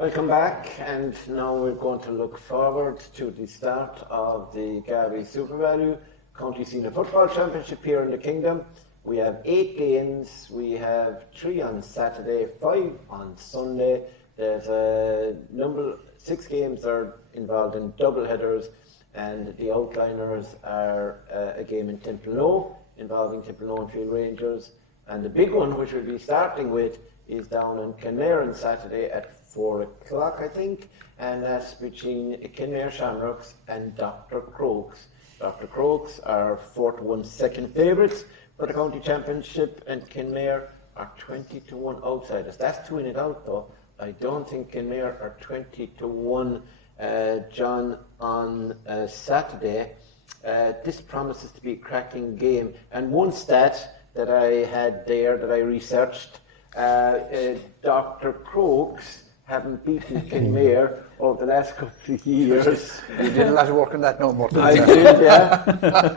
Welcome back, and now we're going to look forward to the start of the Gaeil Super Value County Senior Football Championship here in the Kingdom. We have 8 games. We have 3 on Saturday, 5 on Sunday. There's 6 games are involved in double headers, and the outliners are a game in Templenoe involving Templenoe and Feale Rangers, and the big one, which we'll be starting with, is down in Kenmare on Saturday at 4 o'clock, I think, and that's between Kenmare Shamrocks and Dr. Crokes. Dr. Crokes are 4-1 second favourites for the county championship, and Kenmare are 20-1 outsiders. That's to win it out, though. I don't think Kenmare are 20-1, John, on Saturday. This promises to be a cracking game. And one stat that I had there that I researched, Dr. Crokes haven't beaten Kenmare over the last couple of years. You did a lot of work on that, no, Mort. I did, yeah.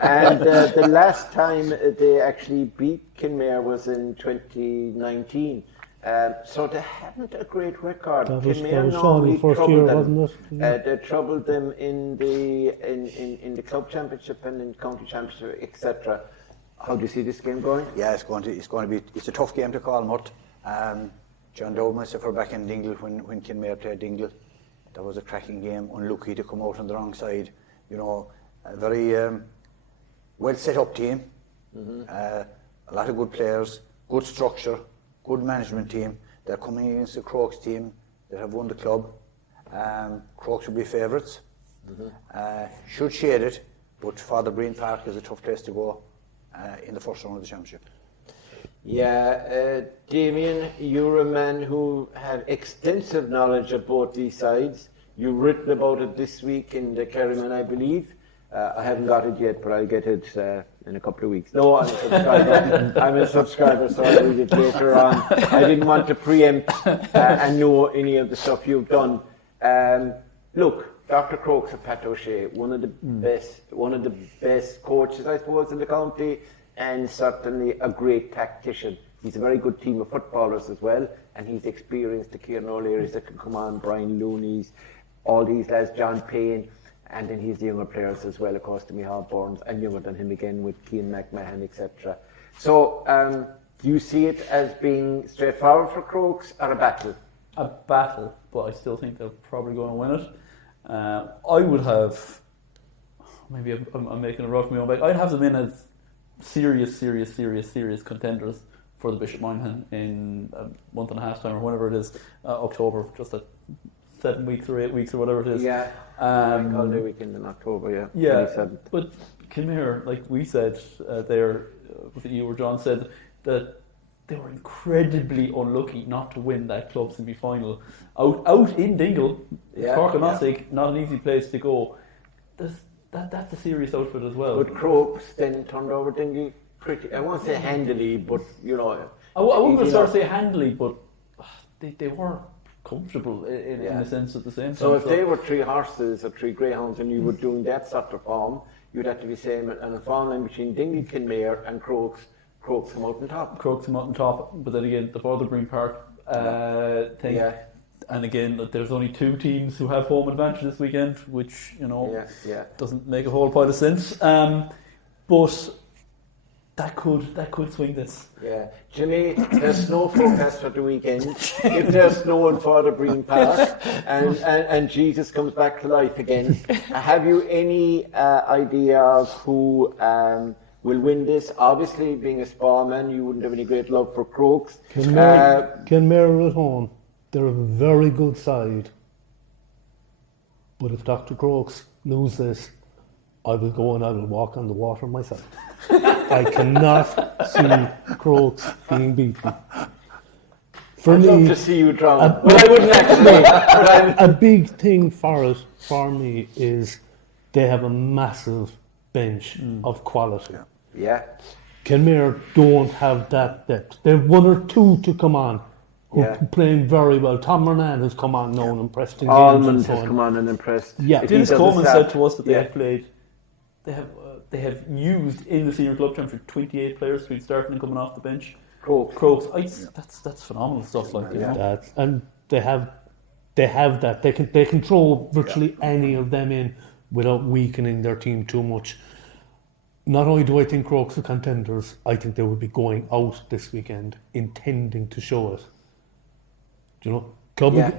And the last time they actually beat Kenmare was in 2019. So they haven't a great record. Kenmare normally troubled them. They troubled them in the club championship and in county championship, etc. How do you see this game going? Yeah, it's a tough game to call, Mort. John Doe, myself, were back in Dingle when Kenmare played Dingle. That was a cracking game. Unlucky to come out on the wrong side. You know, a very well set up team. A lot of good players, good structure, good management team. They're coming against the Crokes team that have won the club. Crokes will be favourites. Should shade it, but Father Breen Park is a tough place to go in the first round of the championship. Yeah, Damian, you're a man who had extensive knowledge of both these sides. You've written about it this week in the Kerryman, I believe. I haven't got it yet, but I'll get it in a couple of weeks. No, I'm a subscriber. I'm a subscriber, so I'll read it later on. I didn't want to preempt and know any of the stuff you've done. Look, Dr. Crokes and Pat O'Shea, one of the best coaches, I suppose, in the county, and certainly a great tactician. He's a very good team of footballers as well, and he's experienced the Kieran O'Leary's that can come on, Brian Looney's, all these lads, John Payne, and then he's the younger players as well, of course, to Micheál Burns, and younger than him again with Cian McMahon, etc. So, do you see it as being straightforward for Crokes or a battle? A battle, but I still think they're probably going to win it. I would have, maybe I'm making a rough my own back, I'd have them in as serious contenders for the Bishop Moynihan in a month and a half time or whenever it is, October, just at 7 weeks or 8 weeks or whatever it is. Yeah, holiday weekend in October, yeah. Yeah, 27th. but Kenmare, like we said there, was it you or John said, that they were incredibly unlucky not to win that club semi-final. Out in Dingle, Cork and Ossig, not an easy place to go. That's a serious outfit as well. But Crokes then turned over Dingle pretty, I won't say handily, but you know. I wouldn't sort of say handily, but they were comfortable in a sense at the same time. So if they were 3 horses or 3 greyhounds and you were doing that sort of form, you'd have to be saying and a form line between Dingle, Kenmare and Crokes come out on top. Crokes come out on top, but then again, the Father Breen Park thing. Yeah. And again, there's only 2 teams who have home advantage this weekend, which, you know, doesn't make a whole pile of sense. But that could swing this. Yeah. Jimmy, there's snow forecast for the weekend. If there's snow in Father Breen Park and Jesus comes back to life again, have you any idea of who will win this? Obviously, being a Spa-man, you wouldn't have any great love for Crokes. Kenmare at home. They're a very good side. But if Dr. Crokes lose this, I will go and I will walk on the water myself. I cannot see Crokes being beaten. I'd love to see you drown. But I wouldn't actually. A big thing for me is they have a massive bench of quality. Yeah. Kenmare don't have that depth. They have 1 or 2 to come on. Who are playing very well. Tom Moran has come on now and impressed in games. Almond has come on and impressed. Yeah. Dennis Coleman said to us that they have played. They have used in the senior club championship 28 players between starting and coming off the bench. Crokes. That's phenomenal stuff like that. And they have They have that. They can throw virtually any of them in without weakening their team too much. Not only do I think Crokes are contenders, I think they will be going out this weekend intending to show it. Do you know,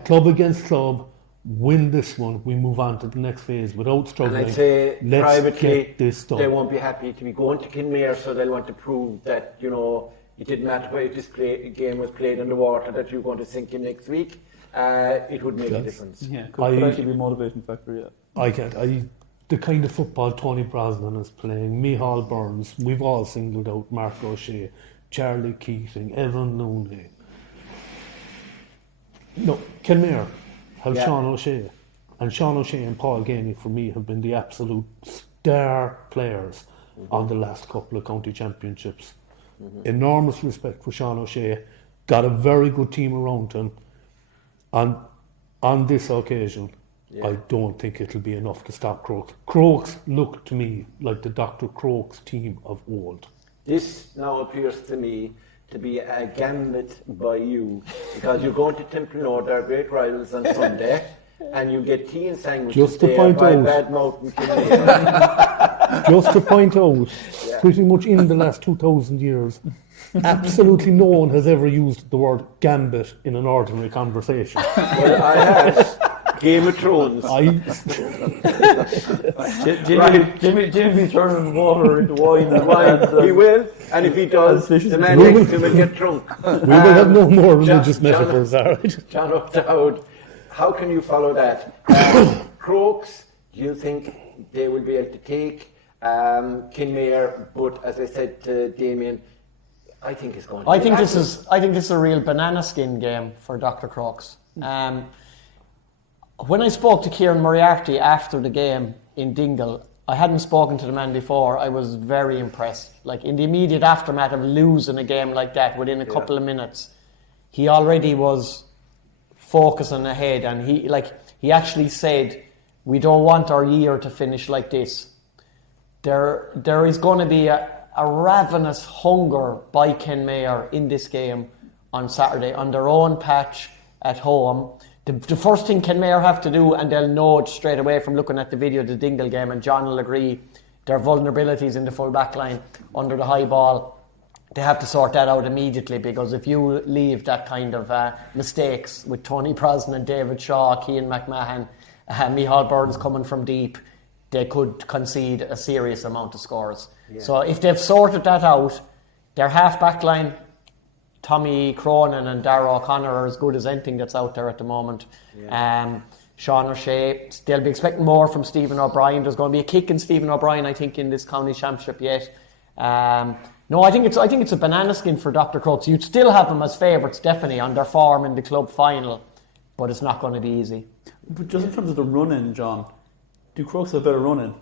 club against club, win this one, we move on to the next phase without struggling. And I'd say Let's privately, get this done. they won't be happy to be going to Kenmare, so they'll want to prove that, you know, it didn't matter where this game was played in the water, that you're going to sink in next week. It would make a difference. Yeah, could actually be a motivation factor, yeah. The kind of football Tony Brosnan is playing, Micheál Burns, we've all singled out Mark O'Shea, Charlie Keating, Evan Looney. No, Kenmare have Sean O'Shea. And Sean O'Shea and Paul Gainey, for me, have been the absolute star players on the last couple of county championships. Enormous respect for Sean O'Shea. Got a very good team around him. And on this occasion, I don't think it'll be enough to stop Crokes. Crokes look to me like the Dr. Crokes team of old. This now appears to me to be a gambit by you, because you're going to Templenoe, they're great rivals on Sunday, and you get tea and sandwiches there by Bad Mountain Kenmare. Just to point out, pretty much in the last 2,000 years, absolutely no one has ever used the word gambit in an ordinary conversation. Well, I have. Game of Thrones. Jimmy turning water into wine. He will, and if he does, the man next to him will get drunk. We will have no more religious metaphors, alright? John O'Dowd, how can you follow that? Crokes, do you think they will be able to take Kenmare? But as I said to Damian, I think it's going to be this is a real banana skin game for Dr. Crokes. When I spoke to Kieran Moriarty after the game in Dingle, I hadn't spoken to the man before. I was very impressed. Like, in the immediate aftermath of losing a game like that, within a couple of minutes, he already was focusing ahead, and he actually said, "We don't want our year to finish like this." There is going to be a ravenous hunger by Kenmare in this game on Saturday on their own patch at home. The first thing Kenmare have to do, and they'll know it straight away from looking at the video of the Dingle game, and John will agree, their vulnerabilities in the full back line under the high ball, they have to sort that out immediately, because if you leave that kind of mistakes with Tony Brosnan, David Shaw, Cian McMahon, Micheál Burns coming from deep, they could concede a serious amount of scores. So if they've sorted that out, their half back line, Tommy Cronin and Darragh O'Connor, are as good as anything that's out there at the moment. Sean O'Shea, they'll be expecting more from Stephen O'Brien. There's going to be a kick in Stephen O'Brien, I think, in this county championship yet. No, I think it's a banana skin for Dr. Crokes. You'd still have them as favourites, definitely, on their form in the club final, but it's not going to be easy. But just in terms of the run-in, John, do Crokes have a better run-in?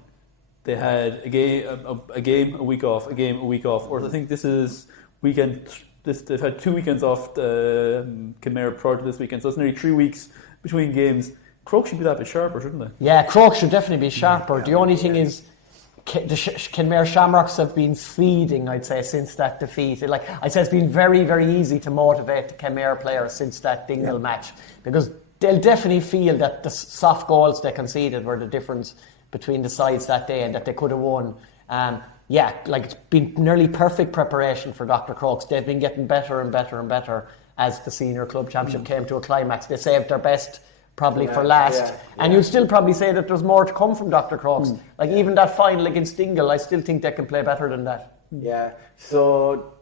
They had a game, a week off, a game, a week off. Or I think this is weekend. They've had 2 weekends off Kenmare prior to this weekend, so it's nearly 3 weeks between games. Crokes should be that bit sharper, shouldn't they? Yeah, Crokes should definitely be sharper. The only thing is, the Kenmare Shamrocks have been feeding, I'd say, since that defeat. I say it's been very, very easy to motivate the Kenmare players since that Dingle match, because they'll definitely feel that the soft goals they conceded were the difference between the sides that day, and that they could have won. It's been nearly perfect preparation for Dr. Crokes. They've been getting better and better and better as the senior club championship came to a climax. They saved their best probably for last. And you'd still probably say that there's more to come from Dr. Crokes. Even that final against Dingle, I still think they can play better than that. Yeah, so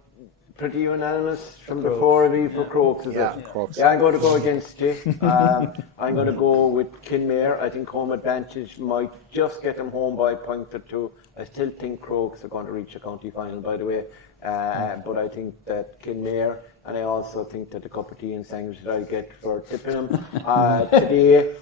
pretty unanimous from the four of you for Crokes, is it? Crokes. Yeah, I'm going to go against you. I'm going to go with Kenmare. I think home advantage might just get them home by a point or two. I still think Crokes are going to reach a county final, by the way. But I think that Kenmare, and I also think that the cup of tea and sandwich that I get for tipping them today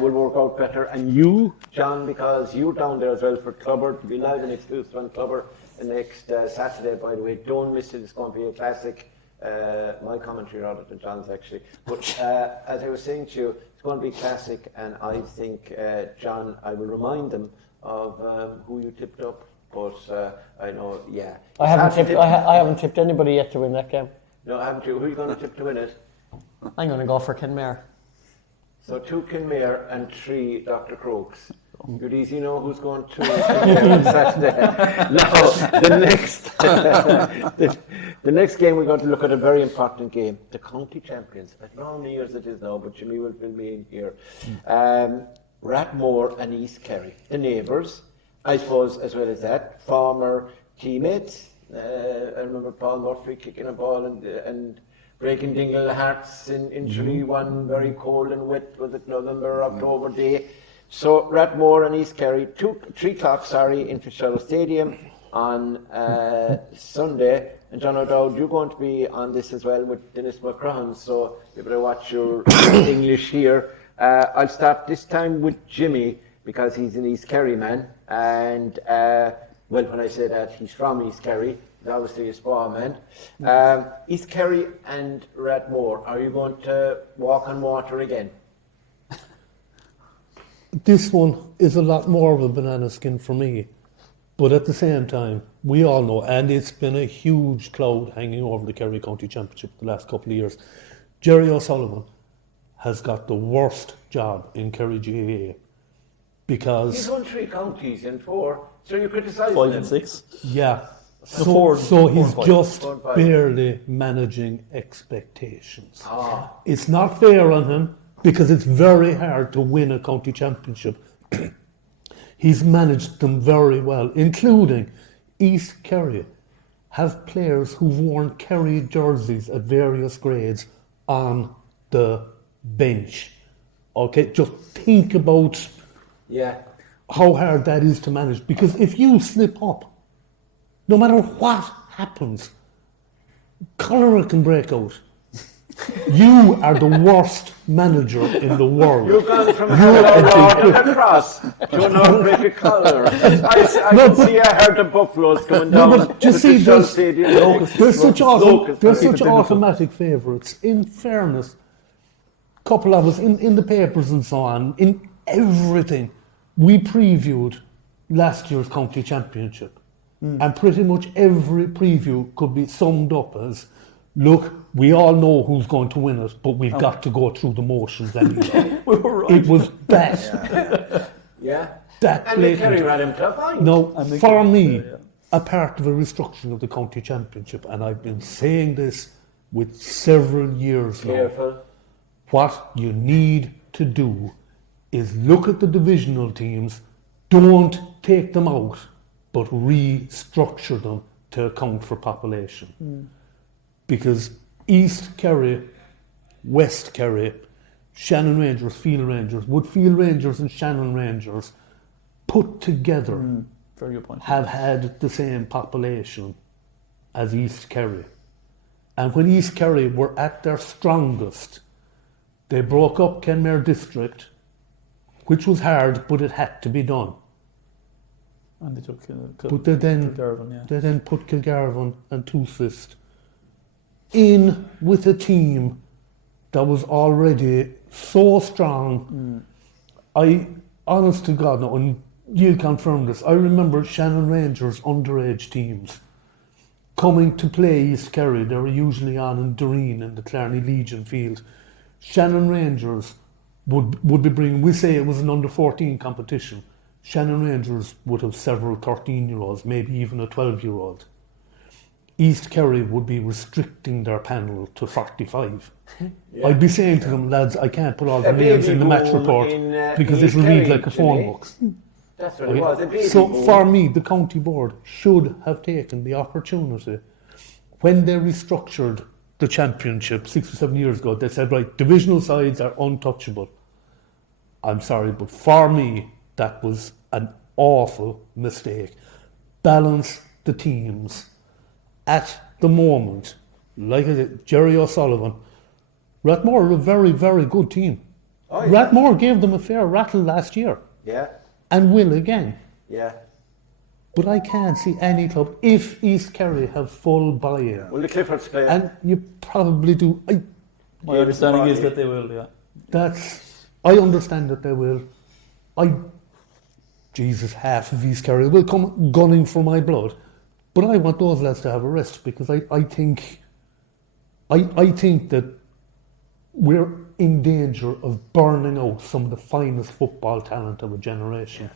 will work out better. And you, John, because you're down there as well for Clubber, to be live and exclusive on Clubber next Saturday, by the way. Don't miss it, it's going to be a classic. My commentary rather than John's, actually. But as I was saying to you, it's going to be classic, and I think, John, I will remind them of who you tipped up. But I know, I haven't tipped anybody yet to win that game. No, haven't you? Who are you going to tip to win it? I'm going to go for Kenmare. So 2 Kenmare and 3 Dr. Crokes. You'd easy know who's going to Kenmare on Saturday. No, the next game we're going to look at a very important game, the county champions. I don't know how many years it is now, but Jimmy will fill me in here. Rathmore and East Kerry, the neighbours. I suppose as well as that, former teammates. I remember Paul Murphy kicking a ball and breaking Dingle hearts in Tralee one very cold and wet, was it November, October day. So Rathmore and East Kerry, 3 o'clock, in Fitzgerald Stadium on Sunday. And John O'Dowd, you're going to be on this as well with Dennis McCrahan, so you better watch your English here. I'll start this time with Jimmy, because he's an East Kerry man. And, well, when I say that, he's from East Kerry. He's obviously a Spa man. East Kerry and Rathmore, are you going to walk on water again? This one is a lot more of a banana skin for me. But at the same time, we all know, and it's been a huge cloud hanging over the Kerry County Championship the last couple of years. Jerry O'Sullivan has got the worst job in Kerry GAA because... He's won 3 counties and 4, so you criticise 5 and 6. Yeah. Four He's and five. just 4 and 5. barely managing expectations. Ah. It's not fair on him because it's very hard to win a county championship. He's managed them very well, including East Kerry have players who've worn Kerry jerseys at various grades on the bench. Okay, just think about how hard that is to manage. Because if you slip up, no matter what happens, cholera can break out. You are the worst manager in the world. You've gone from across to an outbreak of cholera. I can see I heard the buffaloes coming down. No, but just see, there's such Locusts. automatic favourites. In fairness, a couple of us in the papers and so on, in everything, we previewed last year's county championship. And pretty much every preview could be summed up as, look, we all know who's going to win it, but we've got to go through the motions anyway. We were right. It was that. That And the Kerry blatant. ran him to a point. No, And for me, a part of a restructuring of the county championship, and I've been saying this with several years now, Careful. what you need to do is look at the divisional teams, don't take them out, but restructure them to account for population. Because East Kerry, West Kerry, Shannon Rangers, Feale Rangers, would Feale Rangers and Shannon Rangers put together Very good point. have had the same population as East Kerry. And when East Kerry were at their strongest, they broke up Kenmare district, which was hard, but it had to be done. And they took But they then put Kilgarvan and Two Fist in with a team that was already so strong. I, honest to God, no, and you'll confirm this, I remember Shannon Rangers underage teams coming to play East Kerry. They were usually on in Doreen in the Clarny Legion field. Shannon Rangers would be bringing, we say it was an under-14 competition. Shannon Rangers would have several 13-year-olds, maybe even a 12-year-old. East Kerry would be restricting their panel to 45. I'd be saying to them, lads, I can't put all the names in the match report because East it'll read Kerry like a phone today. book. That's what it was. A baby So boom. for me, the county board should have taken the opportunity when they restructured the championship 6 or 7 years ago. They said, right, divisional sides are untouchable. I'm sorry, but for me, that was an awful mistake. Balance the teams. At the moment, like I said, Jerry O'Sullivan, Rathmore are a very, very good team. Oh, yeah. Rathmore gave them a fair rattle last year Yeah, and will again. yeah. But I can't see any club, if East Kerry have full buy-in, Well, the Cliffords play. and you probably do. My understanding is that they will, I understand that they will. Half of East Kerry will come gunning for my blood. But I want those lads to have a rest because I think that we're in danger of burning out some of the finest football talent of a generation.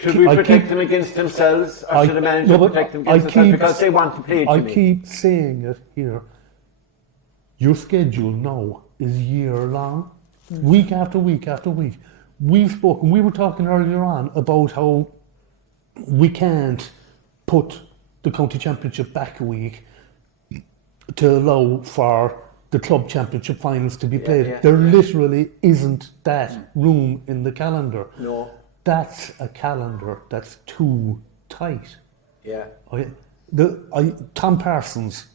Should we protect them against themselves, or should the manager protect them against themselves because they want to play? I keep saying it here. Your schedule now is year long, week after week after week. We were talking earlier on about how we can't put the county championship back a week to allow for the club championship finals to be played. There literally isn't that room in the calendar. No. That's a calendar that's too tight. Yeah. Tom Parsons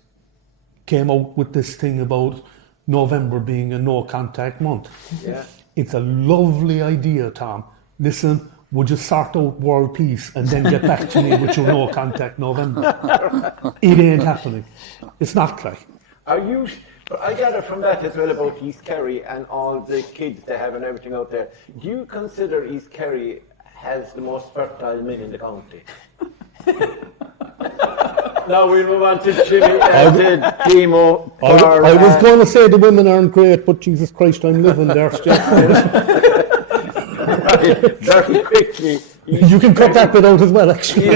came out with this thing about November being a no contact month. Yeah. It's a lovely idea, Tom. Listen, would you sort out world peace and then get back to me with your no contact November? It ain't happening. It's not like. But I gather from that as well about East Kerry and all the kids they have and everything out there. Do you consider East Kerry has the most fertile men in the county? Now we'll move on to Jimmy and Demo. I was going to say the women aren't great, but Jesus Christ, I'm living there. Very quickly. You can cut that bit out as well, actually.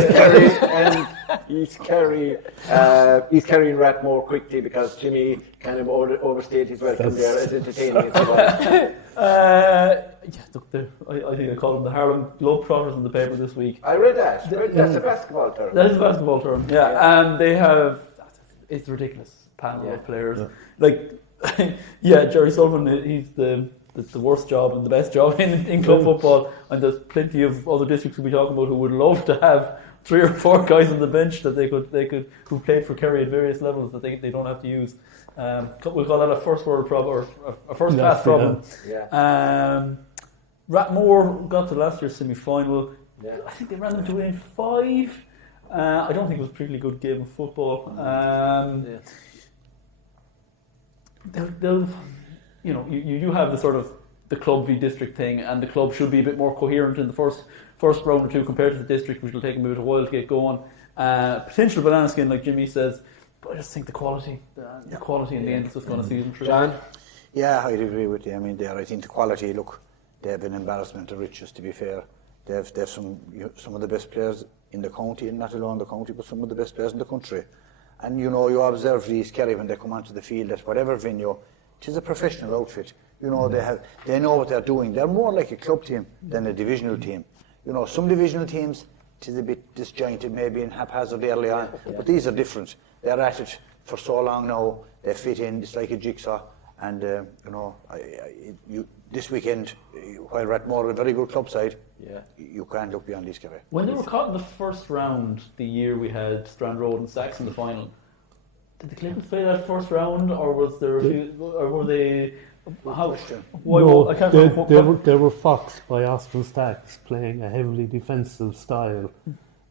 East Kerry and Rathmore quickly, because Jimmy kind of overstayed his welcome there as entertaining as well. I think I called them the Harlem Globetrotters in the paper this week. I read that. That's a basketball term. That is a basketball term, yeah. And they have, it's a ridiculous panel of players. Yeah. Jerry Sullivan, he's the worst job and the best job in club football, and there's plenty of other districts we'll be talking about who would love to have 3 or 4 guys on the bench that they could who've played for Kerry at various levels that they don't have to use. We'll call that a first world problem or a first class problem. Yeah. Rathmore got to last year's semi-final. Yeah. I think they ran them to win 5. I don't think it was a particularly good game of football. They'll you do have the sort of the club v district thing, and the club should be a bit more coherent in the first round or two compared to the district, which will take them a bit of a while to get going. Potential banana skin, like Jimmy says, but I just think the quality in the end is just going to see them through. John? Yeah, I'd agree with you. I mean, I think the quality, look, they have an embarrassment of riches, to be fair. They have some of the best players in the county, and not alone the county, but some of the best players in the country. And you observe these Kerry when they come onto the field at whatever venue. It is a professional outfit. They know what they're doing. They're more like a club team than a divisional team. Some divisional teams, it is a bit disjointed maybe and haphazard early on, but these are different. They're at it for so long now. They fit in. It's like a jigsaw. And this weekend, while Rathmore are a very good club side, you can't look beyond East Kerry. When they were caught in the first round, the year we had Strand Road and Sacks in the final, did the Clippers play that first round, or was there a few, or were they? How? I can't remember. They were foxed by Austin Stacks playing a heavily defensive style,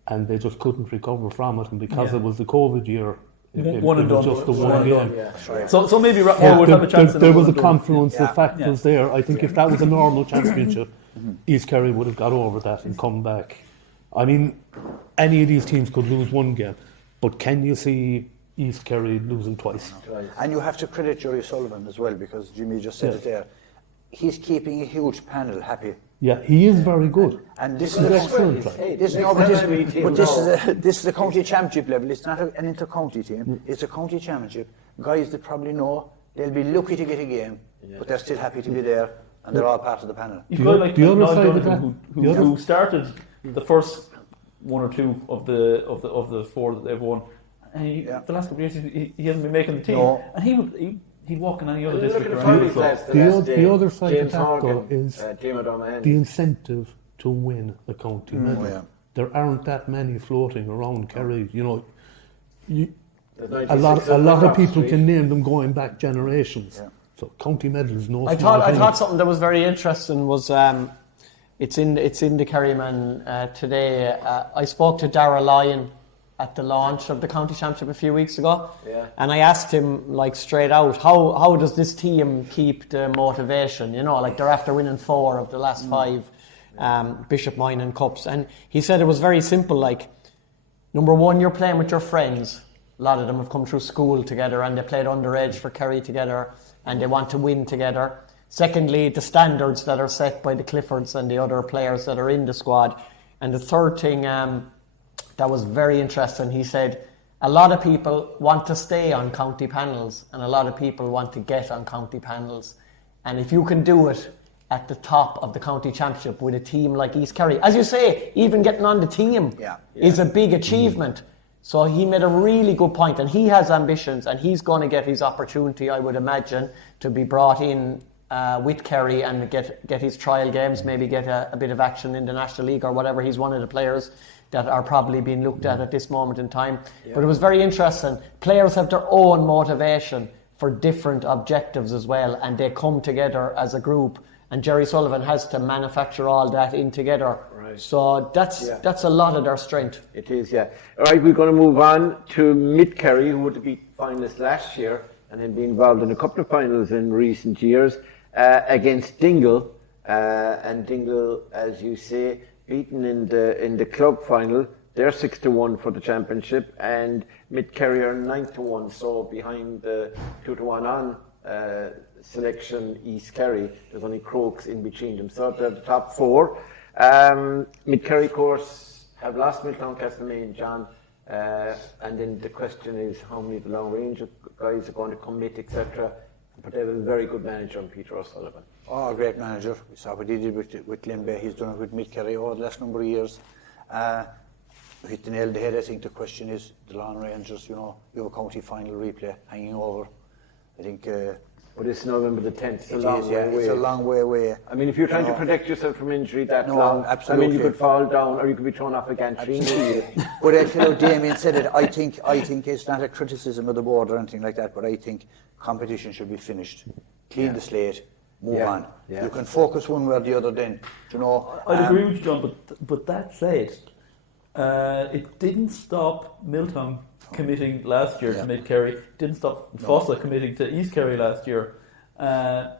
and they just couldn't recover from it. And because it was the COVID year, it was just the one game. Right. So maybe Rathmore would have a chance. There was a confluence of factors there. I think if that was a normal championship, East Kerry would have got over that and come back. I mean, any of these teams could lose one game, but can you see East Kerry losing twice? And you have to credit Jerry Sullivan as well, because Jimmy just said it there. He's keeping a huge panel happy. Yeah, he is very good. And this is excellent. This is a county championship level. It's not an inter-county team. It's a county championship. Guys that probably know they'll be lucky to get a game, but they're still happy to be there, and they're all part of the panel. You've got like the other side of that, who started the first 1 or 2 of the 4 that they've won. And the last couple of years, he hasn't been making the team. No. And he'd walk in any other district around. The other side of that, though, is the incentive to win a county medal. There aren't that many floating around Kerry. A lot of people can name them going back generations. Yeah. So county medal is no. I thought something that was very interesting was it's in the Kerryman today. I spoke to Darragh Lyon at the launch of the county championship a few weeks ago, and I asked him straight out, how does this team keep the motivation? They're after winning 4 of the last 5 Bishop Moynihan Cups, and he said it was very simple. Number 1, you're playing with your friends. A lot of them have come through school together and they played underage for Kerry together and they want to win together. Secondly, the standards that are set by the Cliffords and the other players that are in the squad. And the third thing that was very interesting, he said, a lot of people want to stay on county panels and a lot of people want to get on county panels. And if you can do it at the top of the county championship with a team like East Kerry, as you say, even getting on the team is a big achievement. So he made a really good point, and he has ambitions and he's going to get his opportunity, I would imagine, to be brought in with Kerry and get his trial games, maybe get a bit of action in the National League or whatever. He's one of the players that are probably being looked at this moment in time. But it was very interesting. Players have their own motivation for different objectives as well, and they come together as a group, and Jerry Sullivan has to manufacture all that in together. Right. So that's a lot of their strength. It is, yeah. All right, we're going to move on to Mid Kerry, who would be finalists last year and had been involved in a couple of finals in recent years, against Dingle. And Dingle, as you say, beaten in the club final. They're 6-1 for the championship, and Mid Kerry are 9-1. So behind the 2-1 on selection, East Kerry, there's only Crokes in between them. So they're the top four. Mid Kerry, of course, have lost Milltown Castlemaine, John. And then the question is how many of the long range guys are going to commit, etc. But they have a very good manager in Peter O'Sullivan. Oh, a great manager. We saw what he did with Glenbeigh. He's done it with Mid Kerry over the last number of years. Hit the nail on the head. I think the question is the Long Rangers, you have a county final replay hanging over. I think... but it's November the 10th. It's a long way away. It's a long way away. I mean, if you're trying to protect yourself from injury that long, absolutely. I mean, you could fall down or you could be thrown off a gantry. But actually, Damian said it. I think it's not a criticism of the board or anything like that, but I think competition should be finished. Clean the slate. Move on. Yeah. You can focus one way or the other then. I'd agree with you, John, but that said, it didn't stop Milltown committing last year to Mid Kerry. Didn't stop Fossa committing to East Kerry last year.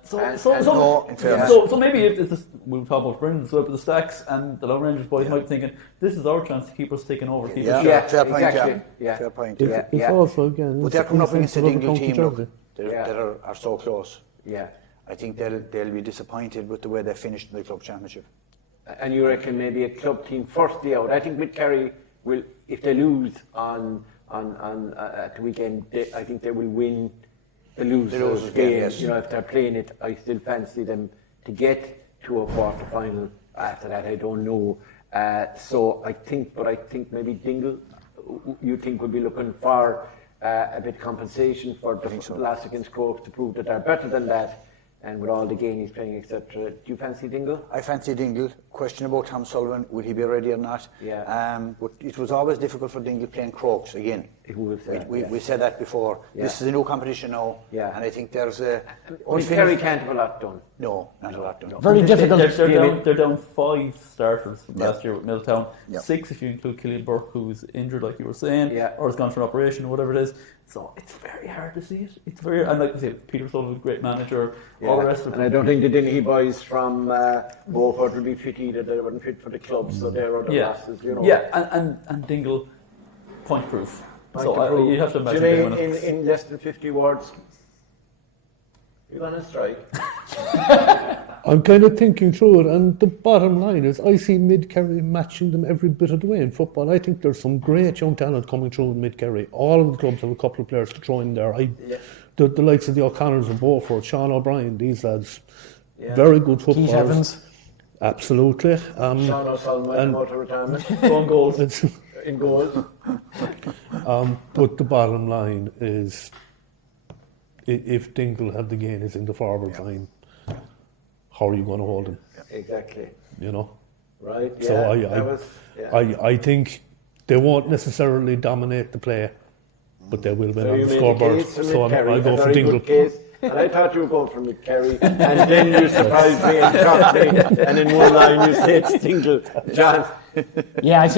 So maybe if this, we'll talk about Brendan, so the Stacks and the Lone Rangers boys might be thinking this is our chance to keep us taking over. Fair point. It's also again. But they're coming up against a Dingle team that are so close. Yeah. I think they'll be disappointed with the way they finished in the club championship. And you reckon maybe a club team first day out? I think Mid Kerry will, if they lose on at the weekend, I think they will win the losers game. Yes. If they're playing it, I still fancy them to get to a quarter final. After that, I don't know. So I think maybe Dingle, you think would be looking for a bit of compensation for the loss against Crokes to prove that they're better than that. And with all the games playing, etc., do you fancy Dingle? I fancy Dingle. Question about Tom Sullivan, would he be ready or not? Yeah. But it was always difficult for Dingle playing Crokes again. It was. We said that before. Yeah. This is a new competition now. Yeah. And I think there's a... Kerry can't have a lot done. No, not a lot done. No. Very difficult. They're down 5 starters from last year with Milltown. 6 if you include Killian Burke, who's injured, like you were saying, or has gone for an operation or whatever it is. So it's very hard to see it. It's very, and like I say, Peter Sullivan, great manager, all the rest of it. And I don't think the Dingle boys from Beaufort will be fit either. They weren't fit for the club, so they're other losses, Yeah, and Dingle, point proof. You have to imagine in less than 50 words, you're going to strike. I'm kind of thinking through it, and the bottom line is I see Mid Kerry matching them every bit of the way in football. I think there's some great young talent coming through in Mid Kerry. All of the clubs have a couple of players to throw in there. The likes of the O'Connors of Beaufort, Sean O'Brien, these lads, very good footballers. Keith Evans. Absolutely. Sean O'Sullivan, out of retirement. 1 goal in goal. But the bottom line is, if Dingle had the gain is in the forward line, how are you going to hold him? Exactly. Right. Yeah. So I think they won't necessarily dominate the play, but they will win on the scoreboard. So I go for Dingle. And I thought you were going for Mid Kerry, and then you surprised me and shocked me, and in one line you said it's Dingle. John. Yeah, I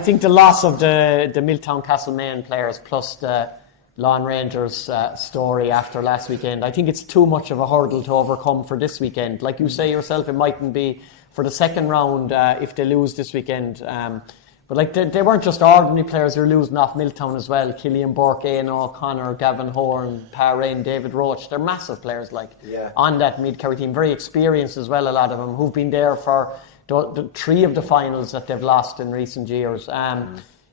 think the loss of the Milltown Castlemaine players plus the Lawn Rangers story after last weekend, I think it's too much of a hurdle to overcome for this weekend. Like you say yourself, it mightn't be for the second round if they lose this weekend. But like they weren't just ordinary players who were losing off Milltown as well. Killian Burke, Ian O'Connor, Gavin Horn, Pa Rain, David Roach. They're massive players on that Mid Kerry team. Very experienced as well, a lot of them, who've been there for the 3 of the finals that they've lost in recent years.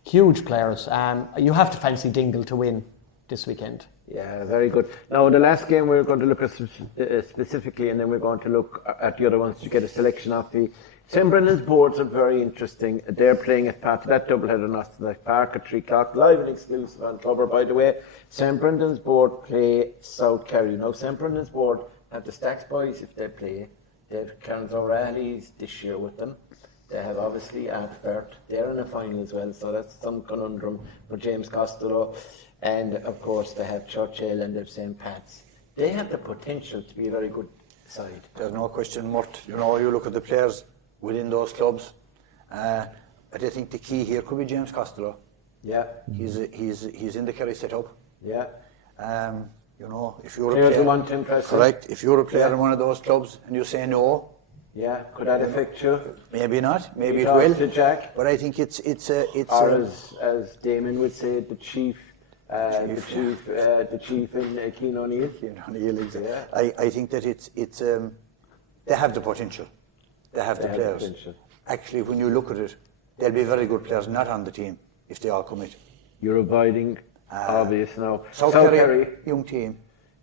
Huge players. You have to fancy Dingle to win this weekend. Yeah, very good. Now, the last game we're going to look at specifically, and then we're going to look at the other ones to get a selection of the St. Brendan's boards are very interesting. They're playing as part of that doubleheader in Austin Park at 3 o'clock, live and exclusive on Clubber, by the way. St. Brendan's board play South Kerry. Now, St. Brendan's board have the Stacks boys if they play. They have Kierans O'Reilly's this year with them. They have obviously Ardfert. They're in a final as well, so that's some conundrum for James Costello. And of course, they have Churchill and they have St. Pat's. They have the potential to be a very good side. There's no question, Mort. You look at the players within those clubs. But I think the key here could be James Costello. Yeah. He's in the Kerry setup. Yeah. If you're a player, correct. If you're a player in one of those clubs and you say no, could that affect you? Maybe not. Maybe it will. To Jack. But I think it's or as Damon would say, the chief in Keane O'Neill. Exactly. Yeah. I think that it's they have the potential. They have the players. Actually, when you look at it, they'll be very good players not on the team if they all commit. You're avoiding obvious now. South Kerry, young team.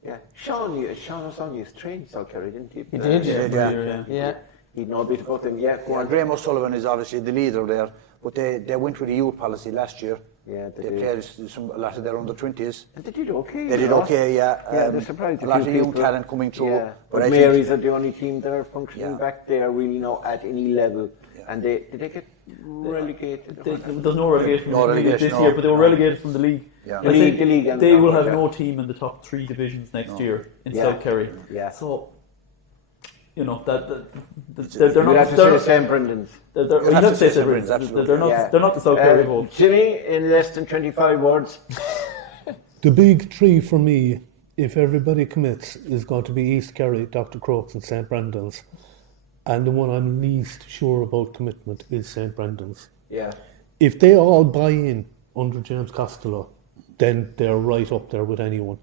Yeah, Sean O'Sonny trained South Kerry, didn't he? He did. Yeah. He'd know a bit about them. Yeah, go on. Graham O'Sullivan is obviously the leader there, but they went with the youth policy last year. Yeah, they played a lot of their under-20s. And they did okay. They did okay, yeah. They're surprised. A lot of young talent coming through. Yeah. But Mary's are the only team that are functioning back there really now at any level. Yeah. And did they get relegated? There's no relegation this year, but they were relegated from the league. Yeah. The league and they will have no team in the top 3 divisions next year in South Kerry. Yeah. So, they're not. They're St. Brendan's. They're not the South Kerry Home. Jimmy, in less than 25 words. The big 3 for me, if everybody commits, is going to be East Kerry, Dr. Crokes and St. Brendan's. And the one I'm least sure about commitment is St. Brendan's. Yeah. If they all buy in under James Costello, then they're right up there with anyone.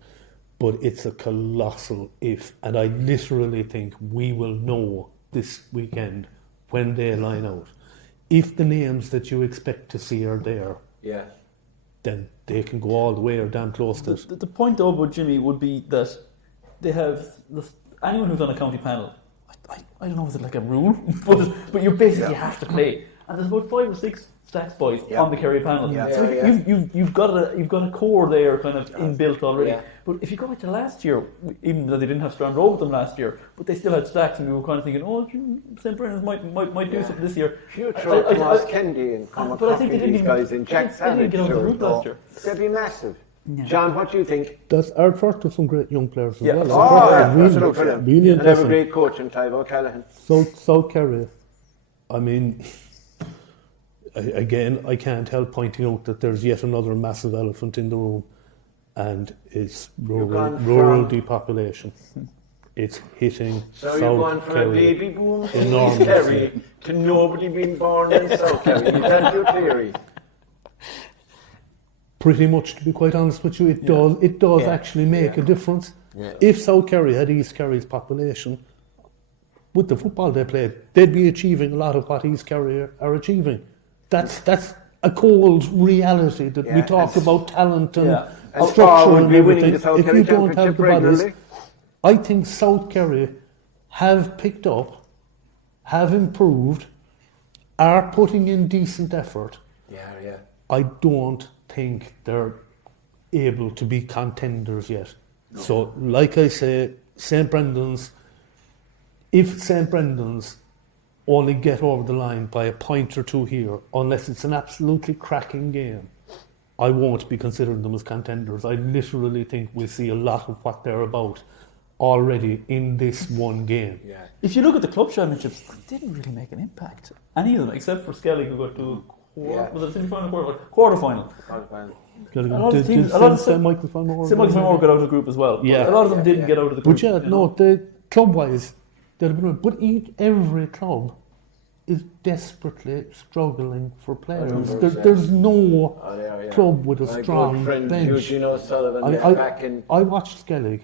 But it's a colossal if, and I literally think we will know this weekend when they line out. If the names that you expect to see are there, then they can go all the way or damn close to it. The point though about Jimmy would be that they have anyone who's on a county panel. I don't know, is it like a rule? but you basically have to play. And there's about 5 or 6 Stacks boys on the Kerry panel. Yeah. So you've got a core there kind of inbuilt already. Yeah. But if you go back to last year, even though they didn't have Strand Road with them last year, but they still had Stacks, and we were kind of thinking, St. Brendan's might do something this year. Future Tomas Kennedy and but I think they didn't guys in Jack Savage. They didn't get out the route last year. They'd be massive. Yeah. John, what do you think? That's Ardfort with some great young players as well. Really and they have a great coach in Tybo O'Callaghan. South Kerry, I mean, again, I can't help pointing out that there's yet another massive elephant in the room, and it's rural depopulation. It's hitting South Kerry. So you're going from a baby boom in East Kerry to nobody being born in South Kerry. Is that your theory? Pretty much, to be quite honest with you, it does actually make a difference. Yeah. If South Kerry had East Kerry's population, with the football they played, they'd be achieving a lot of what East Kerry are achieving. That's a cold reality that we talk about talent and structure and everything. If you don't have the bodies, I think South Kerry have picked up, have improved, are putting in decent effort. Yeah. I don't think they're able to be contenders yet. No. So, like I say, St. Brendan's, if St. Brendan's only get over the line by a point or 2 here, unless it's an absolutely cracking game, I won't be considering them as contenders. I literally think we'll see a lot of what they're about already in this one game. Yeah. If you look at the club championships, they didn't really make an impact. Any of them, except for Skellig, who got to was it semi-final, quarter-final? Did St. Michael Falmore get out of the group as well? Yeah. A lot of them didn't get out of the group. But the club-wise, they'd have been. But every club is desperately struggling for players. remember There's no there, yeah. club with a My strong good friend bench. Eugene O'Sullivan back in. I watched Skellig.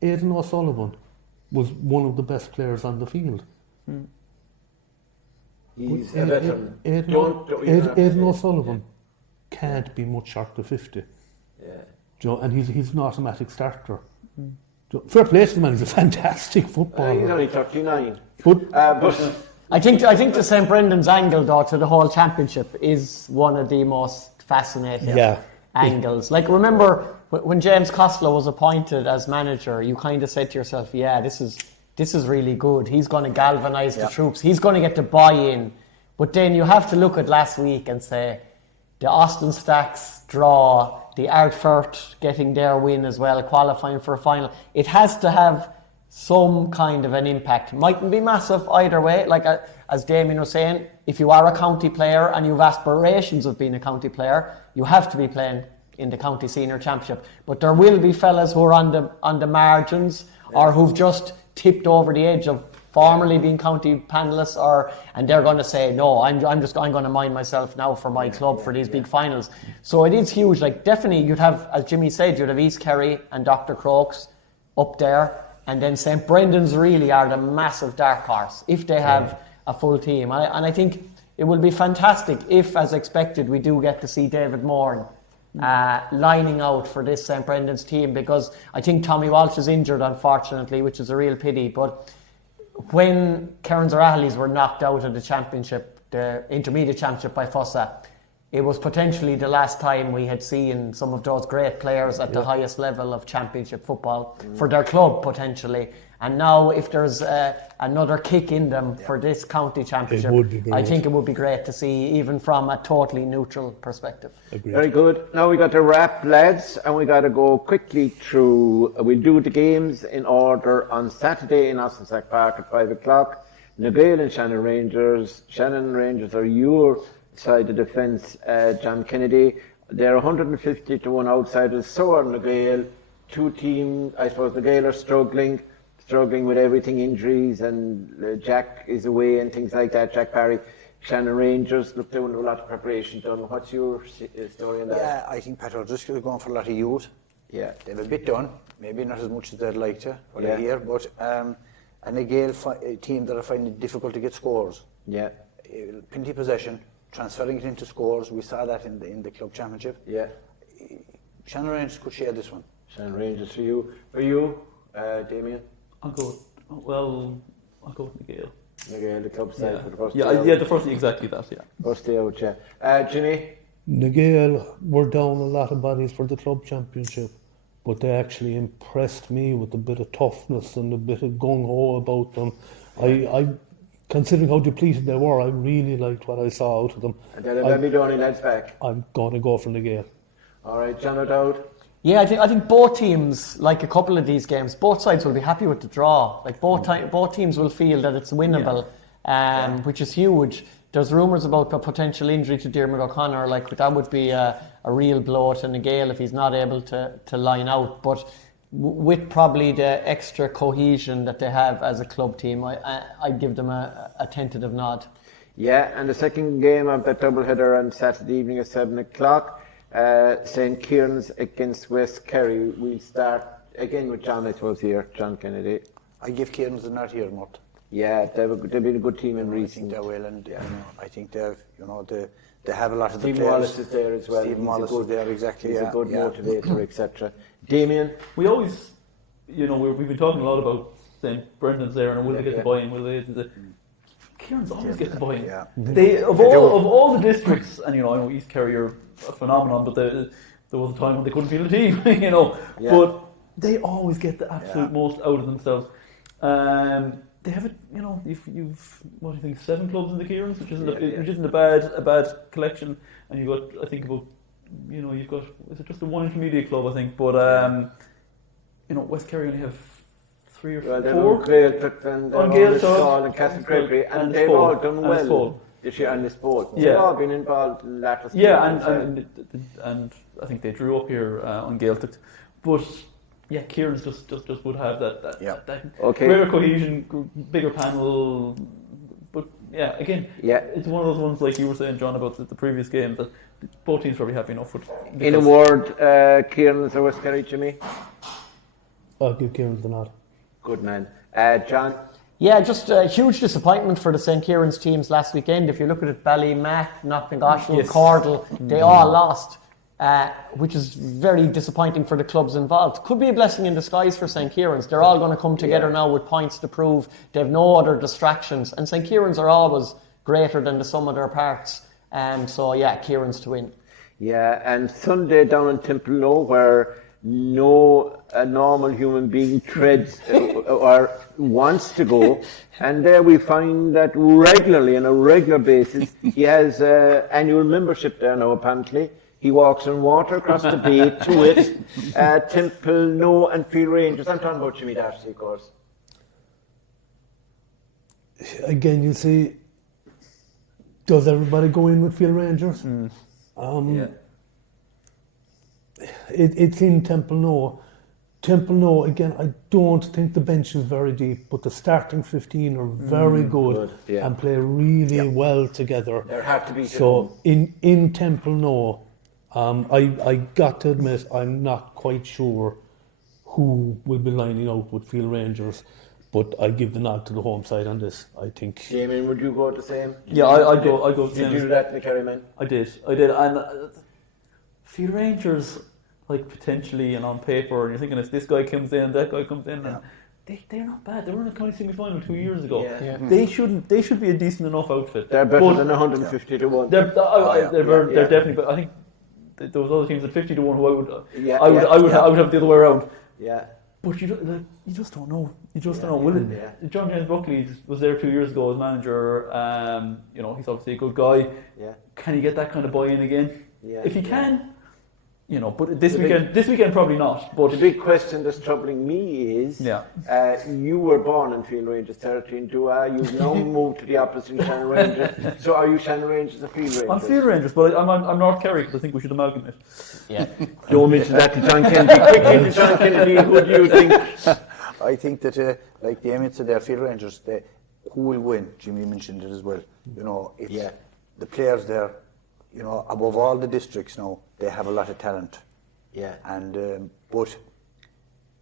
Aidan O'Sullivan was one of the best players on the field. He's a veteran. Aidan O'Sullivan can't be much short of 50. Yeah. You know, and he's an automatic starter. Fair play to the man, he's a fantastic footballer. He's only 39. But But I think the St Brendan's angle though to the whole championship is one of the most fascinating angles. Like remember when James Costello was appointed as manager, you kind of said to yourself, "Yeah, this is really good. He's going to galvanise the troops. He's going to get the buy-in." But then you have to look at last week and say the Austin Stacks draw, the Ardfert getting their win as well, qualifying for a final. It has to have some kind of an impact. Mightn't be massive either way. Like as Damian was saying, if you are a county player and you have aspirations of being a county player, you have to be playing in the county senior championship. But there will be fellas who are on the margins or who've just tipped over the edge of formerly being county panellists, and they're going to say, no, I'm going to mind myself now for my club for these big finals. So it is huge. Like definitely, you'd have, as Jimmy said, you'd have East Kerry and Dr. Crokes up there. And then St Brendan's really are the massive dark horse if they have a full team. And I think it will be fantastic if, as expected, we do get to see David Moore lining out for this St Brendan's team, because I think Tommy Walsh is injured, unfortunately, which is a real pity. But when Kierans or Ahlies were knocked out of the championship, the intermediate championship by Fossa, it was potentially the last time we had seen some of those great players at the highest level of championship football for their club potentially. And now if there's another kick in them for this county championship, I think it would be great to see, even from a totally neutral perspective. agreed. Very good. Now we got to wrap, lads, and we got to go quickly through. We'll do the games in order on Saturday in Austin Stack Park at 5 o'clock. Gaeil and Shannon Rangers. Shannon Rangers are your side of defence, John Kennedy. They're 150 to 1 outsiders. So are Gaeil. Two teams, I suppose Gaeil are struggling with everything, injuries, and Jack is away and things like that. Jack Parry. Shannon Rangers, look, doing a lot of preparation done. What's your story on that? Yeah, I think Pat are just going for a lot of youth. Yeah. They've a bit done, maybe not as much as they'd like to, what I Yeah. hear, but and a Gael team that are finding it difficult to get scores. Yeah. Penalty possession, transferring it into scores. We saw that in the club championship. Yeah. Shannon Rangers could share this one. Shannon Rangers for you. For you, Damian? I'll go with Gaeil. Gaeil, the club side for the first day Yeah, out. the first exactly that. Yeah. First day out, yeah. Jimmy? Gaeil were down a lot of bodies for the club championship, but they actually impressed me with a bit of toughness and a bit of gung-ho about them. I considering how depleted they were, I really liked what I saw out of them. And then let me down in lads back. I'm going to go for Gaeil. All right, John O'Dowd? Yeah, I think both teams, like a couple of these games, both sides will be happy with the draw. Like both teams will feel that it's winnable, which is huge. There's rumours about a potential injury to Diarmuid O'Connor. Like that would be a real blow to Gaeil if he's not able to line out. But with probably the extra cohesion that they have as a club team, I'd give them a tentative nod. Yeah, and the second game of that doubleheader on Saturday evening at 7 o'clock. St. Kierans against West Kerry. We'll start again with John, I suppose, here. John Kennedy. I give Kierans a nod here, Mort. Yeah, they've been a good team in recent. I think they will, and I think they have a lot of the Stephen players. Wallace is there as well. Stephen Wallace is there, exactly. He's a good motivator, etc. Damien? We always, we've been talking a lot about St Brendan's there, and will they get the buy-in? Will they? Kierans always get the buy-in. Yeah. They of all the districts, and I know East Kerry are a phenomenon, but there was a time when they couldn't feel the team, But they always get the absolute most out of themselves. They have you've what do you think, 7 clubs in the Kierans, which isn't a bad collection, and you've got, I think, about you've got, is it just the one intermediate club, I think, but West Kerry only have 3 or 4. Gaeil and Gaeil and Castle Gregory, and they've all done well this year on this board. They've all been involved in the latter stage. Yeah, and I think they drew up here on Gaeltacht, but yeah, Kierans just would have that greater cohesion, bigger panel, but yeah, again, Yeah. it's one of those ones like you were saying, John, about the previous game that both teams probably happy enough with. In a word, Kierans or West Kerry, Jimmy? I'll give Kierans the nod. Good man. John? Yeah, just a huge disappointment for the St. Kieran's teams last weekend. If you look at it, Ballymac, Knocknagoshel, Yes. Cordle, they all lost, which is very disappointing for the clubs involved. Could be a blessing in disguise for St. Kieran's. They're all going to come together now with points to prove. They have no other distractions. And St. Kieran's are always greater than the sum of their parts. So, yeah, Kieran's to win. Yeah, and Sunday down in Templenoe, where no normal human being treads or wants to go, and there we find that regularly, on a regular basis, he has annual membership there now apparently. He walks on water across the bay to it, Templenoe and Feale Rangers. I'm talking about Jimmy Darcy, of course. Again, you see, does everybody go in with Feale Rangers? Yeah. It's in Templenoe. Templenoe, again, I don't think the bench is very deep, but the starting 15 are very good yeah. and play really well together. They're hard to beat. So in Templenoe, I got to admit, I'm not quite sure who will be lining out with Feale Rangers, but I give the nod to the home side on this, I think. Damien, would you go the same? Yeah, I'd go the Did same. you do that in the Kerry, man? I did. And Feale Rangers, like potentially and on paper, and you're thinking if this guy comes in, that guy comes in, and they're not bad. They were in the county semi-final 2 years ago. Yeah. They should be a decent enough outfit. They're better than 150 to 1. They're definitely. But I think those other teams at 50 to 1 who I would have the other way around. Yeah. But you just don't know. You just don't know. Will it? John James Buckley was there 2 years ago as manager. He's obviously a good guy. Yeah. Can he get that kind of buy-in again? Yeah. If he can, but this weekend probably not. But the big question that's troubling me is, you were born in Feale Rangers territory in Dua. You've now moved to the opposite Shannon Rangers. So are you Shannon Rangers or Feale Rangers? I'm Feale Rangers, but I'm North Kerry because I think we should amalgamate. Yeah. Don't mention that to John Kennedy. Quickly to John Kennedy, who do you think? I think that, like Damian said, they're Feale Rangers. Who will win? Jimmy mentioned it as well. It's the players there. Above all the districts now, they have a lot of talent. Yeah. And but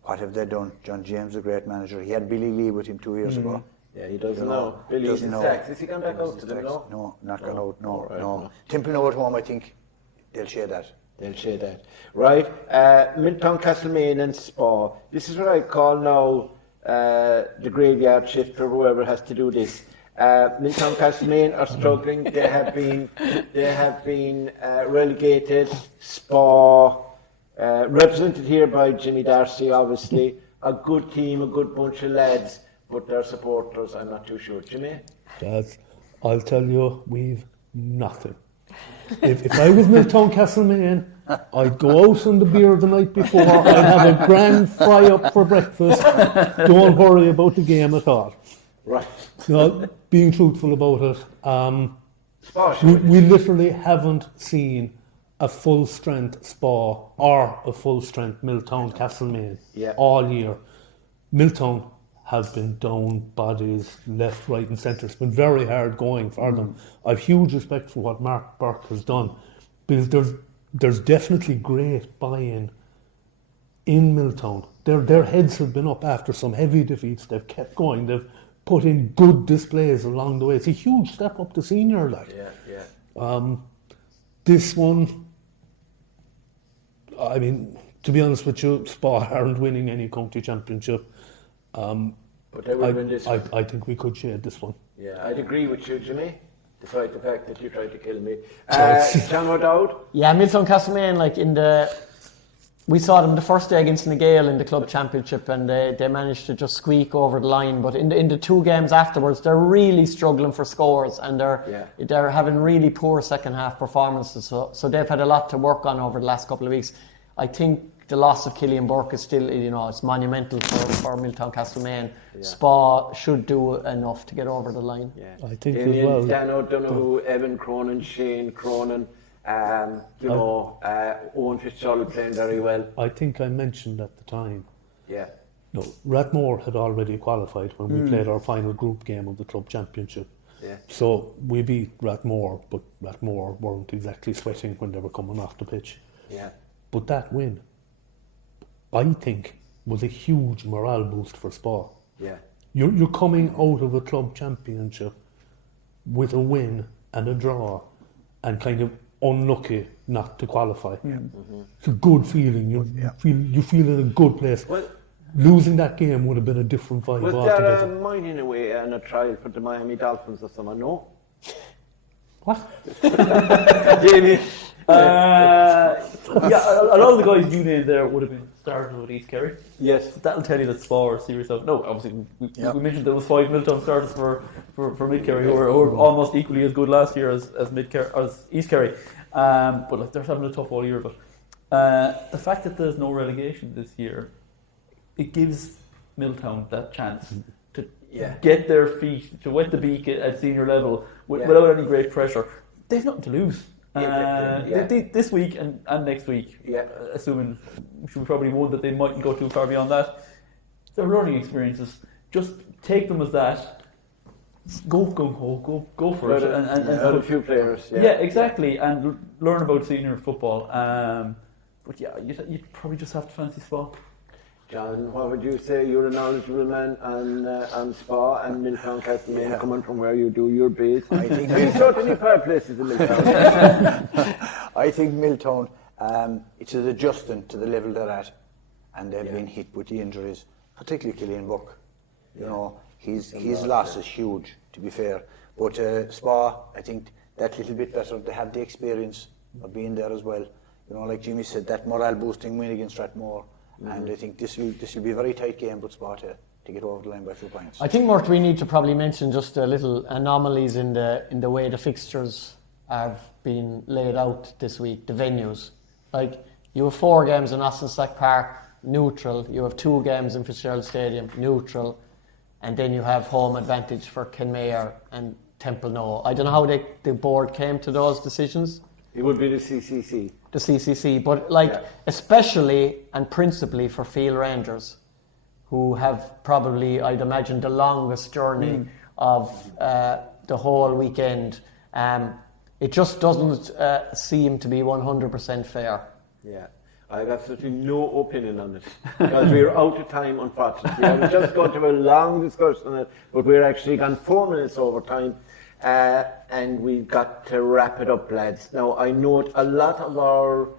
what have they done? John James, a great manager. He had Billy Lee with him 2 years ago. Yeah, he doesn't know. Billy's in Stacks. Is he gone back out to them now? No, not gone out. No, Right, no. Templenoe at home, I think they'll share that. They'll share that. Right. Milltown Castlemaine and Spa. This is what I call now the graveyard shift or whoever has to do this. Milltown Castlemaine are struggling. They have been relegated. Spa, represented here by Jimmy Darcy, obviously. A good team, a good bunch of lads, but their supporters, I'm not too sure. Jimmy? I'll tell you, we've nothing. If I was Milltown Castlemaine, I'd go out on the beer the night before, I'd have a grand fry up for breakfast. Don't worry about the game at all. Right. Being truthful about it, we literally haven't seen a full-strength Spa or a full-strength Milltown Castlemaine all year. Milltown have been down bodies left, right and centre. It's been very hard going for them. I've huge respect for what Mark Burke has done, because there's definitely great buy-in in Milltown. Their heads have been up after some heavy defeats. They've kept going. They've put in good displays along the way. It's a huge step up to senior, like. This one, I mean, to be honest with you, Spa aren't winning any county championship. But they will win this one. I think we could shade this one. Yeah, I'd agree with you, Jimmy, despite the fact that you tried to kill me. John O'Dowd? Yeah, Milltown Castlemaine, we saw them the first day against Gaeil in the club championship, and they managed to just squeak over the line. But in the 2 games afterwards, they're really struggling for scores, and they're having really poor second half performances. So they've had a lot to work on over the last couple of weeks. I think the loss of Killian Burke is still, it's monumental for Milltown Castlemaine. Yeah. Spa should do enough to get over the line. Yeah. I think as well. Dan O'Donoghue, Evan Cronin, Shane Cronin, Owen Fitzgerald playing very well. I think I mentioned at the time. Yeah. No, Rathmore had already qualified when we played our final group game of the club championship. Yeah. So we beat Rathmore, but Rathmore weren't exactly sweating when they were coming off the pitch. Yeah. But that win, I think, was a huge morale boost for Spa. Yeah. You're coming out of a club championship with a win and a draw, and kind of unlucky not to qualify. It's a good feeling. You feel in a good place. Well, losing that game would have been a different vibe was altogether. there a mining away and a trial for the Miami Dolphins or someone? No. What? Jamie. Yeah, a lot of the guys you named there would have been starters with East Kerry. Yes. That'll tell you that Spa are serious out. No, obviously we mentioned there was 5 Milltown starters for Mid Kerry who were almost equally as good last year as East Kerry. But like, they're having a tough all year. But the fact that there's no relegation this year, it gives Milltown that chance to get their feet, to wet the beak at senior level without any great pressure. They've nothing to lose. This week and next week, assuming we probably won't that they mightn't go too far beyond that. They're learning experiences. Just take them as that. Go for it, and a few players. Yeah, exactly, and learn about senior football. But yeah, you probably just have to fancy Spa. John, what would you say? You're a knowledgeable man on Spa and Milltown Castlemaine, coming from where you do your base. I think Have you taught any fair places in Milltown? I think Milltown, it's adjusting to the level they're at, and they've been hit with the injuries, particularly Killian Buck. You know, his loss is huge, to be fair. But Spa, I think that little bit better. They have the experience of being there as well. You know, like Jimmy said, that morale boosting win against Rathmore. And I think this will be a very tight game, but Spa to get over the line by 2 points. I think, Mort, we need to probably mention just a little anomalies in the way the fixtures have been laid out this week, the venues. Like, you have 4 games in Austin Stack Park, neutral. You have 2 games in Fitzgerald Stadium, neutral. And then you have home advantage for Kenmare and Templenoe. I don't know how the board came to those decisions. It would be the CCC. The CCC, but especially and principally for Feale Rangers, who have probably, I'd imagine, the longest journey of the whole weekend. It just doesn't seem to be 100% fair. Yeah, I have absolutely no opinion on it because we're out of time, unfortunately. I was just going to have a long discussion on it, but we're actually gone 4 minutes over time. And we've got to wrap it up, lads. Now, I note a lot of our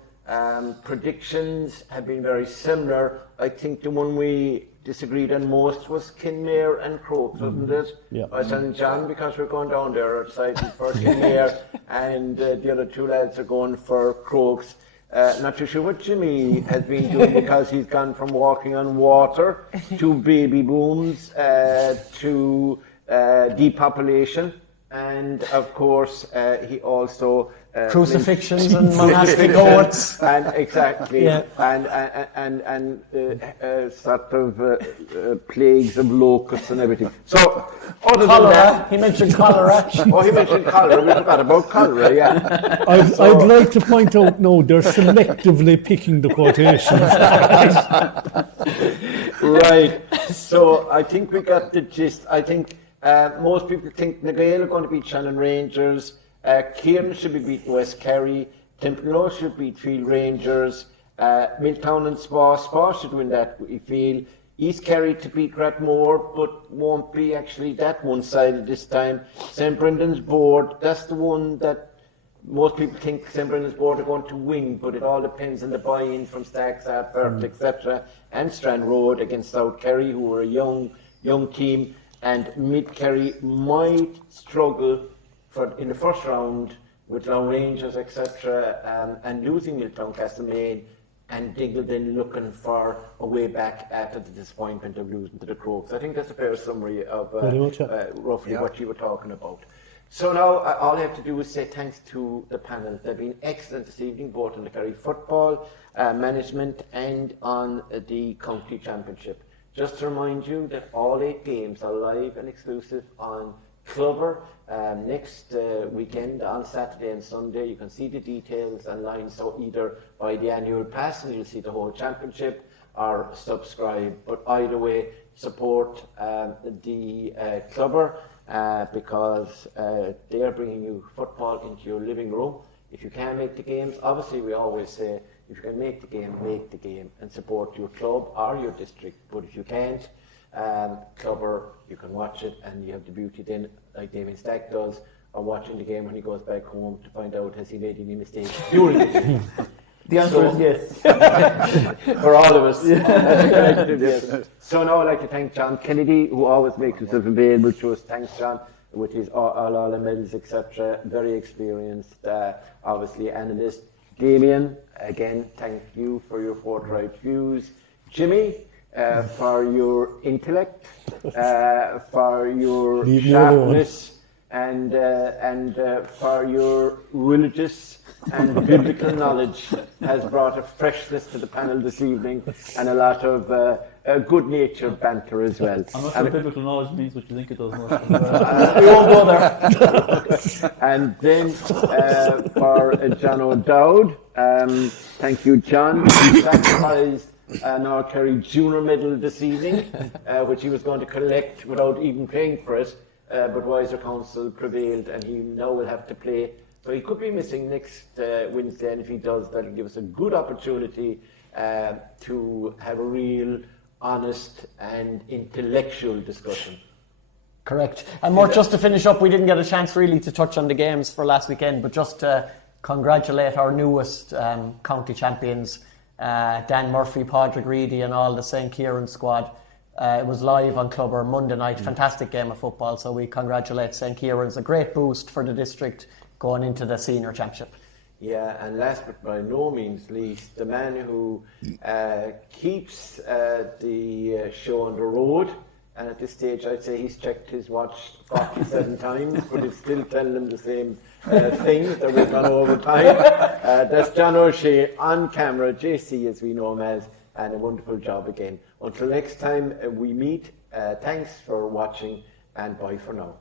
predictions have been very similar. I think the one we disagreed on most was Kenmare and Crokes, wasn't it? Yeah. I was telling John, because we're going down there outside for Kenmare, and the other 2 lads are going for Crokes. Not too sure what Jimmy has been doing because he's gone from walking on water to baby booms to depopulation. And of course, he also crucifixions and monastic oaths. And exactly, Yeah. and sort of plagues of locusts and everything. So, other Cholera. than that, He mentioned cholera. oh, he mentioned cholera. We forgot about cholera. Yeah. I'd like to point out, no, they're selectively picking the quotations. Right. So I think we got the gist. I think. Most people think the Gaeil are going to beat Shannon Rangers, Kierans should be beating West Kerry, Templenoe should beat Feale Rangers, Milltown and Spa should win that, we feel. East Kerry to beat Rathmore, but won't be actually that one-sided this time. St Brendan's Board, that's the one that most people think St Brendan's Board are going to win, but it all depends on the buy-in from Stacks, Firth, etc. And Strand Road against South Kerry, who are a young team. And Mid Kerry might struggle in the first round with Long Rangers, etc., and losing Milltown Castlemaine, and Dingle then looking for a way back after the disappointment of losing to the Crokes. I think that's a fair summary of roughly what you were talking about. So now all I have to do is say thanks to the panel. They've been excellent this evening, both on the Kerry football management and on the county championship. Just to remind you that all 8 games are live and exclusive on Clubber next weekend on Saturday and Sunday. You can see the details online, so either buy the annual pass and you'll see the whole championship, or subscribe. But either way, support the Clubber. because they are bringing you football into your living room. If you can't make the games, obviously we always say, if you can make the game and support your club or your district. But if you can't, Clubber, you can watch it, and you have the beauty then, like Damian Stack does, or watching the game when he goes back home to find out has he made any mistakes during the game. The answer is yes. For all of us. Yes. So now I'd like to thank John Kennedy, who always makes himself available to us. Thanks, John, with his all the medals, etc. Very experienced, obviously analyst. Damian, again, thank you for your forthright views. Jimmy, for your intellect, for your sharpness, and for your religious and biblical knowledge, has brought a freshness to the panel this evening and a lot of good-natured banter as well. I'm not sure biblical knowledge means what you think it does. We won't go there. And then for John O'Dowd, thank you, John. He sacrificed North Kerry Junior medal this evening, which he was going to collect without even paying for it, but Wiser Council prevailed, and he now will have to play. So he could be missing next Wednesday, and if he does, that'll give us a good opportunity to have a real, honest and intellectual discussion. Correct. And Mort, just to finish up, we didn't get a chance really to touch on the games for last weekend, but just to congratulate our newest county champions, Dan Murphy, Padraig Reedy and all the St. Kierans squad. It was live on Clubber Monday night. Fantastic game of football, so we congratulate St. Kierans. A great boost for the district going into the senior championship. Yeah, and last but by no means least, the man who keeps the show on the road, and at this stage I'd say he's checked his watch 47 times, but it's still telling him the same thing that we've done over time. That's John O'Shea on camera, JC as we know him as, and a wonderful job again. Until next time we meet, thanks for watching, and bye for now.